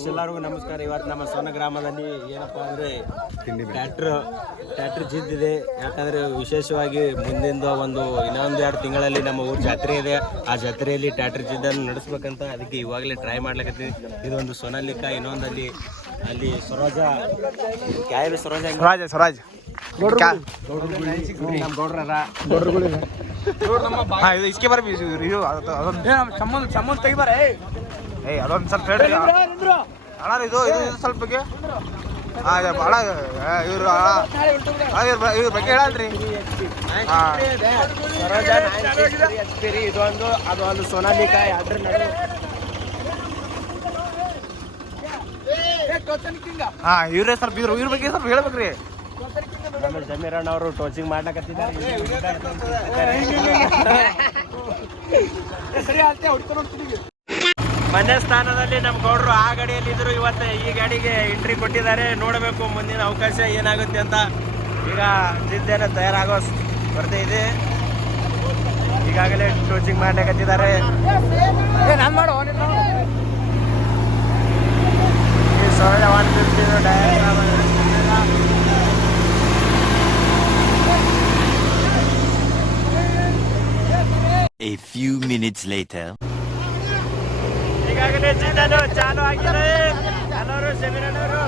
Friends ಎಲ್ಲರಿಗೂ ನಮಸ್ಕಾರ. ಇವತ್ತು ನಮ್ಮ ಸಣ್ಣ ಗ್ರಾಮದಲ್ಲಿ ಏನಪ್ಪ ಅಂದರೆ ಟ್ರ್ಯಾಕ್ಟರ್ ಜಿದ್ದಿದೆ. ಯಾಕಂದರೆ ವಿಶೇಷವಾಗಿ ಮುಂದಿನ ಇನ್ನೊಂದು 2 ತಿಂಗಳಲ್ಲಿ ನಮ್ಮ ಊರು ಜಾತ್ರೆ ಇದೆ. ಆ ಜಾತ್ರೆಯಲ್ಲಿ ಟ್ರ್ಯಾಕ್ಟರ್ ಜಿದ್ದನ್ನು ನಡೆಸ್ಬೇಕಂತ ಅದಕ್ಕೆ ಇವಾಗಲೇ ಟ್ರೈ ಮಾಡ್ಲಿಕ್ಕತ್ತೀವಿ. ಇದೊಂದು ಸೊನಾಲಿಕ, ಇನ್ನೊಂದು ಅಲ್ಲಿ ಸ್ವರಾಜ ಸ್ವರಾಜ್ ನಮ್ಮ ಗೌಡ್ರ ಇದು ಇಸ್ಕೆ ಬರ ಸಂಬಂಧ ತೆಗಿಬಾರ. ಅದೊಂದು ಸ್ವಲ್ಪ ಹೇಳ್ರಿ ಅಣ್ಣ. ಇದು ಸ್ವಲ್ಪ ಬಗ್ಗೆ ಭಾಳ ಇವ್ರ ಬಗ್ಗೆ ಹೇಳಲ್ರಿ. ಇದೊಂದು ಸೊನಾಲಿಕ ಇವ್ರೇ ಸ್ವಲ್ಪ ಇವ್ರ ಬಗ್ಗೆ ಸ್ವಲ್ಪ ಹೇಳ್ಬೇಕ್ರಿ. ಜಮೀರಣ್ಣ ಅವರು ಟೋಚಿಂಗ್ ಮಾಡ್ಲಕತ್ತಿದ್ದಾರೆ. ಮನೆ ಸ್ಥಾನದಲ್ಲಿ ನಮ್ಮ ಗೌಡ್ರು ಆ ಗಾಡಿಯಲ್ಲಿ ಇದ್ರು. ಇವತ್ತು ಈ ಗಾಡಿಗೆ ಎಂಟ್ರಿ ಕೊಟ್ಟಿದ್ದಾರೆ. ನೋಡಬೇಕು ಮುಂದಿನ ಅವಕಾಶ ಏನಾಗುತ್ತೆ ಅಂತ. ಈಗ ಜಿದ್ದೇನ ತಯಾರಾಗೋ ಸ್ಪರ್ಧೆ ಇದೆ. ಈಗಾಗಲೇ ಟೋಚಿಂಗ್ ಮಾಡ್ಲಕತ್ತಿದ್ದಾರೆ. A few minutes later. ಈಗಾಗಲೇ ಜಿದ್ದಲು ಚಾಲು ಆಗಿದೆ. ಎಲ್ಲರೂ ಜಮೀರಣ್ಣವರು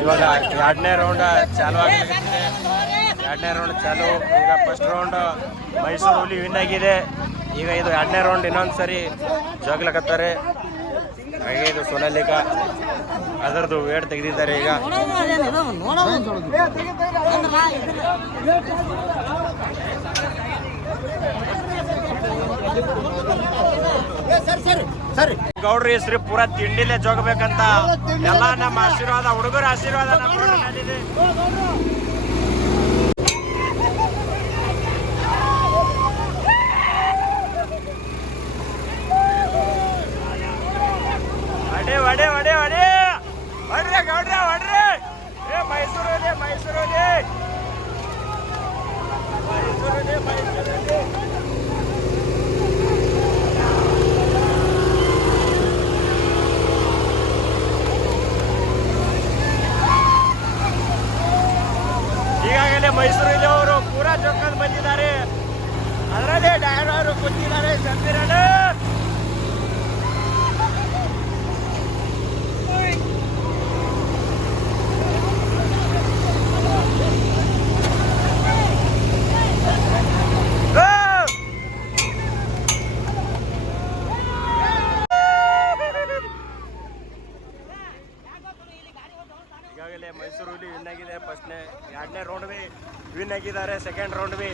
ಇವಾಗ 2ನೇ ರೌಂಡ್ ಚಾಲು ಆಗಲಿದೆ. 2ನೇ ರೌಂಡ್ ಚಾಲು. ಈಗ ಫಸ್ಟ್ ರೌಂಡ್ ಮೈಸೂರು ಹುಲಿ ವಿನ್ ಆಗಿದೆ. ಈಗ ಇದು 2ನೇ ರೌಂಡ್ ಇನ್ನೊಂದು ಸರಿ ಜೋಗ್ಲಕತ್ತಾರೆ. ಹಾಗೆ ಇದು ಸೊನಾಲಿಕ ಅದರದ್ದು ವೇಟ್ ತೆಗೆದಿದ್ದಾರೆ. ಈಗ ಗೌಡ್ರ ಹೆಸರು ಪೂರಾ ತಿಂಡಿಲೇ ಜೋಗಬೇಕಂತ ಎಲ್ಲ ನಮ್ಮ ಆಶೀರ್ವಾದ, ಹುಡುಗರ ಆಶೀರ್ವಾದ ನಮ್ಮ ಮೇಲಿದೆ. ಹೊಡೆ ಹೊಡೆ ಹೊಡೆ ಹೊಡೆ ಹೊಡ್ರೆ ಗೌಡ್ರೆ ಹೊಡ್ರೆ. ಮೈಸೂರಲ್ಲಿ ಮೈಸೂರಲ್ಲಿ ಮೈಸೂರಲ್ಲಿ ಮೈಸೂರಲ್ಲಿ ಈಗಾಗಲೇ ಮೈಸೂರಲ್ಲಿ ಅವರು ಪೂರಾ ಜೋಕೊಂಡು ಬಂದಿದ್ದಾರೆ. ಅದರಲ್ಲೇ ಡ್ರೈವರ್ ಅವರು ಕೂತಿದ್ದಾರೆ. ಜಮೀರಣ್ಣ ಈಗಾಗಲೇ ಮೈಸೂರು ಹುಲಿ ವಿನ್ ಆಗಿದೆ. ಫಸ್ಟ್ನೇ 2ನೇ ರೌಂಡ್ ಬಿ ವಿನ್ ಆಗಿದ್ದಾರೆ. ಸೆಕೆಂಡ್ ರೌಂಡ್ ಬಿ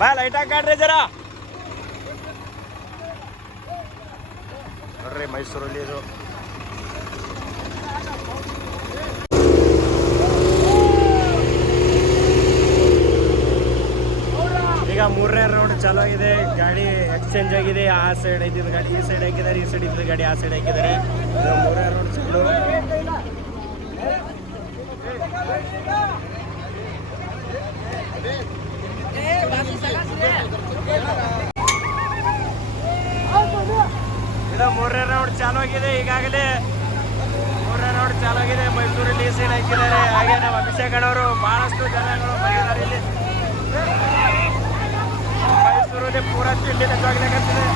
ಬಾ ಲೈಟ್ ಹಾಕಾಡ್ರಿ ಜರ ನೋಡ್ರಿ. ಮೈಸೂರು ಹುಲಿ ಇದು ಈಗ ಮೂರನೇ ರೌಂಡ್ ಚಾಲೂ ಆಗಿದೆ. ಗಾಡಿ ಎಕ್ಸ್ಚೇಂಜ್ ಆಗಿದೆ. ಆ ಸೈಡ್ ಇದ್ದಿದ್ದು ಗಾಡಿ ಈ ಸೈಡ್ ಹಾಕಿದ್ದಾರೆ, ಈ ಸೈಡ್ ಇದ್ದ ಗಾಡಿ ಆ ಸೈಡ್ ಹಾಕಿದ್ದಾರೆ. ಇದು ಮೂರನೇ ರೌಂಡ್ ಚಾಲೂ. ಇದು ಮೂರನೇ ರೌಂಡ್ ಚಾಲೂ ಆಗಿದೆ. ಈಗಾಗಲೇ ಮೂರನೇ ರೌಂಡ್ ಚಾಲೂ ಆಗಿದೆ. ಮೈಸೂರಲ್ಲಿ ಈ ಸೈಡ್ ಹಾಕಿದ್ದಾರೆ. ಹಾಗೆ ನಮ್ಮ ಅಭಿಷೇಕ್ ಅಣ್ಣವರು ಬಹಳಷ್ಟು ಜನಗಳು ಬಂದಿದ್ದಾರೆ ಇಲ್ಲಿ. ಮೈಸೂರಲ್ಲಿ ಪೂರಾ ತಿಂಡಿ ತಗ್ಲಾಗತ್ತಿದೆ.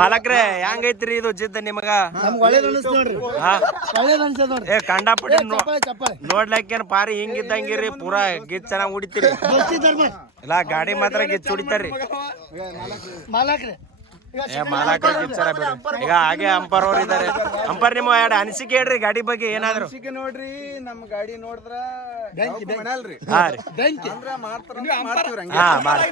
ಮಾಲಕ್ರೆ ಹೆಂಗೈತ್ರಿ ಇದು ಜಿದ್ದ ನಿಮಗ? ಹಾ? ಏ ಕಂಡಾಪಟ್ಟಿ ನೋಡ್ಲಿಕ್ಕೇನ್ ಪಾರಿ ಹಿಂಗಿದ್ದಂಗಿರಿ, ಪೂರಾ ಗಿಚ್ ಚೆನ್ನಾಗ್ ಹೊಡಿತೀರಿ. ಇಲ್ಲ ಗಾಡಿ ಮಾತ್ರ ಗಿಚ್ ಹೊಡಿತಾರ್ರಿ. ಏ ಮಾಲಕ್ರ ಗಿಚ್ಚರ ಬಿಡು. ಈಗ ಹಾಗೆ ಅಂಪರ್ ಅವ್ರು ಇದಾರೆ. ಅಂಪರ್ ನಿಮ್ಮ ಎರಡು ಅನಿಸಿಕೆ ಹೇಳ್ರಿ ಗಾಡಿ ಬಗ್ಗೆ ಏನಾದ್ರು. ನೋಡ್ರಿ ನಮ್ ಗಾಡಿ ನೋಡಿದ್ರ ಹಾ ರೀ, ಹಾ ಮಾಡಿ